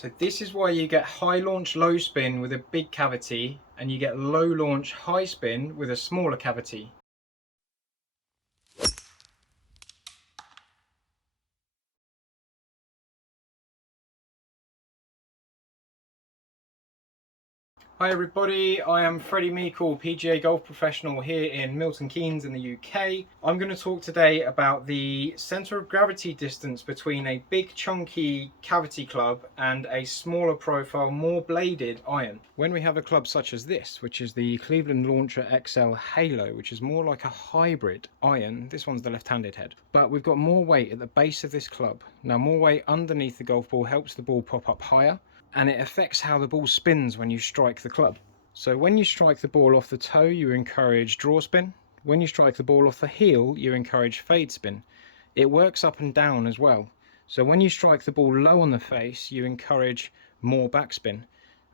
So this is why you get high launch, low spin with a big cavity, and you get low launch, high spin with a smaller cavity. Hi everybody, I am Freddie Meikle, PGA golf professional here in Milton Keynes in the UK. I'm going to talk today about the centre of gravity distance between a big chunky cavity club and a smaller profile, more bladed iron. When we have a club such as this, which is the Cleveland Launcher XL Halo, which is more like a hybrid iron, this one's the left-handed head, but we've got more weight at the base of this club. Now more weight underneath the golf ball helps the ball pop up higher, and it affects how the ball spins when you strike the club. So when you strike the ball off the toe, you encourage draw spin. When you strike the ball off the heel, you encourage fade spin. It works up and down as well. So when you strike the ball low on the face, you encourage more backspin.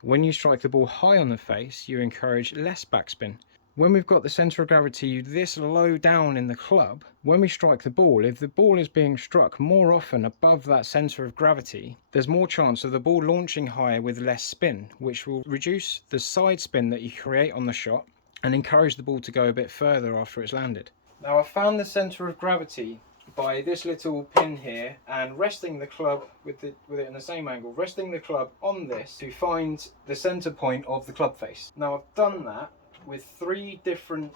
When you strike the ball high on the face, you encourage less backspin. When we've got the centre of gravity this low down in the club, when we strike the ball, if the ball is being struck more often above that centre of gravity, there's more chance of the ball launching higher with less spin, which will reduce the side spin that you create on the shot and encourage the ball to go a bit further after it's landed. Now I've found the centre of gravity by this little pin here and resting the club with it in the same angle, resting the club on this to find the centre point of the club face. Now I've done that with 3 different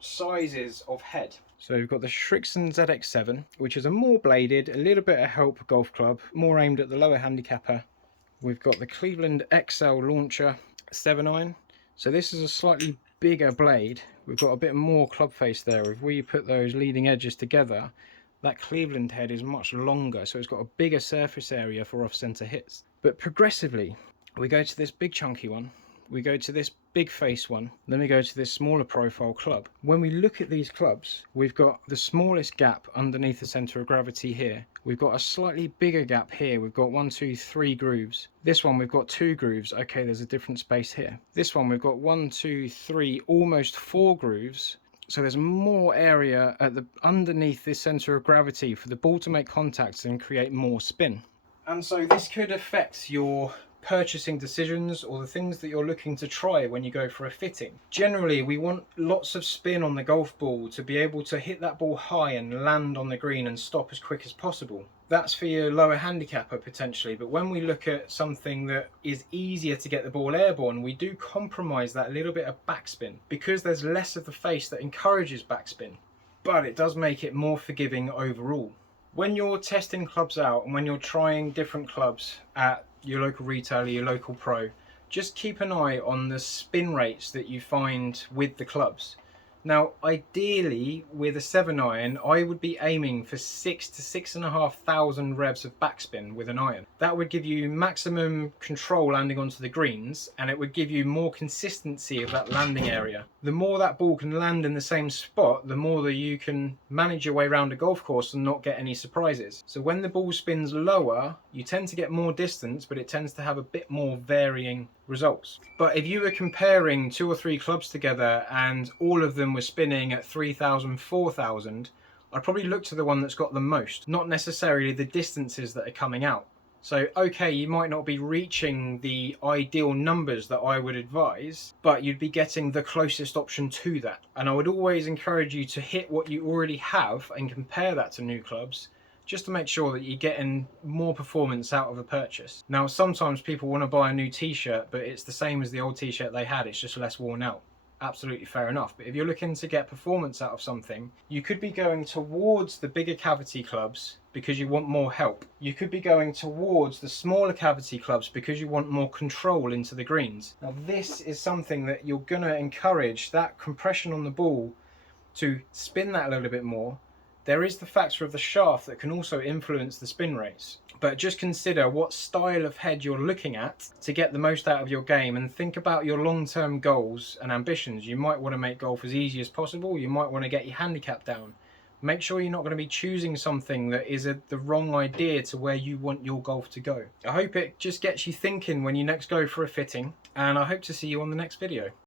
sizes of head. So we've got the Shrixon ZX7, which is a more bladed, a little bit of help golf club, more aimed at the lower handicapper. We've got the Cleveland XL Launcher 7 iron. So this is a slightly bigger blade. We've got a bit more club face there. If we put those leading edges together, that Cleveland head is much longer, so it's got a bigger surface area for off-center hits. But progressively, we go to this big chunky one, we go to this big face one, then we go to this smaller profile club. When we look at these clubs, we've got the smallest gap underneath the centre of gravity here. We've got a slightly bigger gap here. We've got 1, 2, 3 grooves. This one we've got 2 grooves. Okay, there's a different space here. This one we've got 1, 2, 3, almost 4 grooves. So there's more area at the underneath this centre of gravity for the ball to make contact and create more spin. And so this could affect your purchasing decisions or the things that you're looking to try when you go for a fitting. Generally, we want lots of spin on the golf ball to be able to hit that ball high and land on the green and stop as quick as possible. That's for your lower handicapper potentially, but when we look at something that is easier to get the ball airborne, we do compromise that little bit of backspin because there's less of the face that encourages backspin, but it does make it more forgiving overall. When you're testing clubs out and when you're trying different clubs at your local retailer, your local pro, just keep an eye on the spin rates that you find with the clubs. Now, ideally, with a 7 iron, I would be aiming for 6,000 to 6,500 revs of backspin with an iron. That would give you maximum control landing onto the greens, and it would give you more consistency of that landing area. The more that ball can land in the same spot, the more that you can manage your way around a golf course and not get any surprises. So when the ball spins lower, you tend to get more distance, but it tends to have a bit more varying results. But if you were comparing 2 or 3 clubs together and all of them were spinning at 3,000, 4,000, I'd probably look to the one that's got the most, not necessarily the distances that are coming out. So okay, you might not be reaching the ideal numbers that I would advise, but you'd be getting the closest option to that. And I would always encourage you to hit what you already have and compare that to new clubs, just to make sure that you're getting more performance out of a purchase. Now, sometimes people want to buy a new t-shirt, but it's the same as the old t-shirt they had, it's just less worn out. Absolutely fair enough. But if you're looking to get performance out of something, you could be going towards the bigger cavity clubs because you want more help. You could be going towards the smaller cavity clubs because you want more control into the greens. Now, this is something that you're going to encourage that compression on the ball to spin that a little bit more. There is the factor of the shaft that can also influence the spin rates, but just consider what style of head you're looking at to get the most out of your game, and think about your long-term goals and ambitions. You might want to make golf as easy as possible, you might want to get your handicap down. Make sure you're not going to be choosing something that is the wrong idea to where you want your golf to go. I hope it just gets you thinking when you next go for a fitting, and I hope to see you on the next video.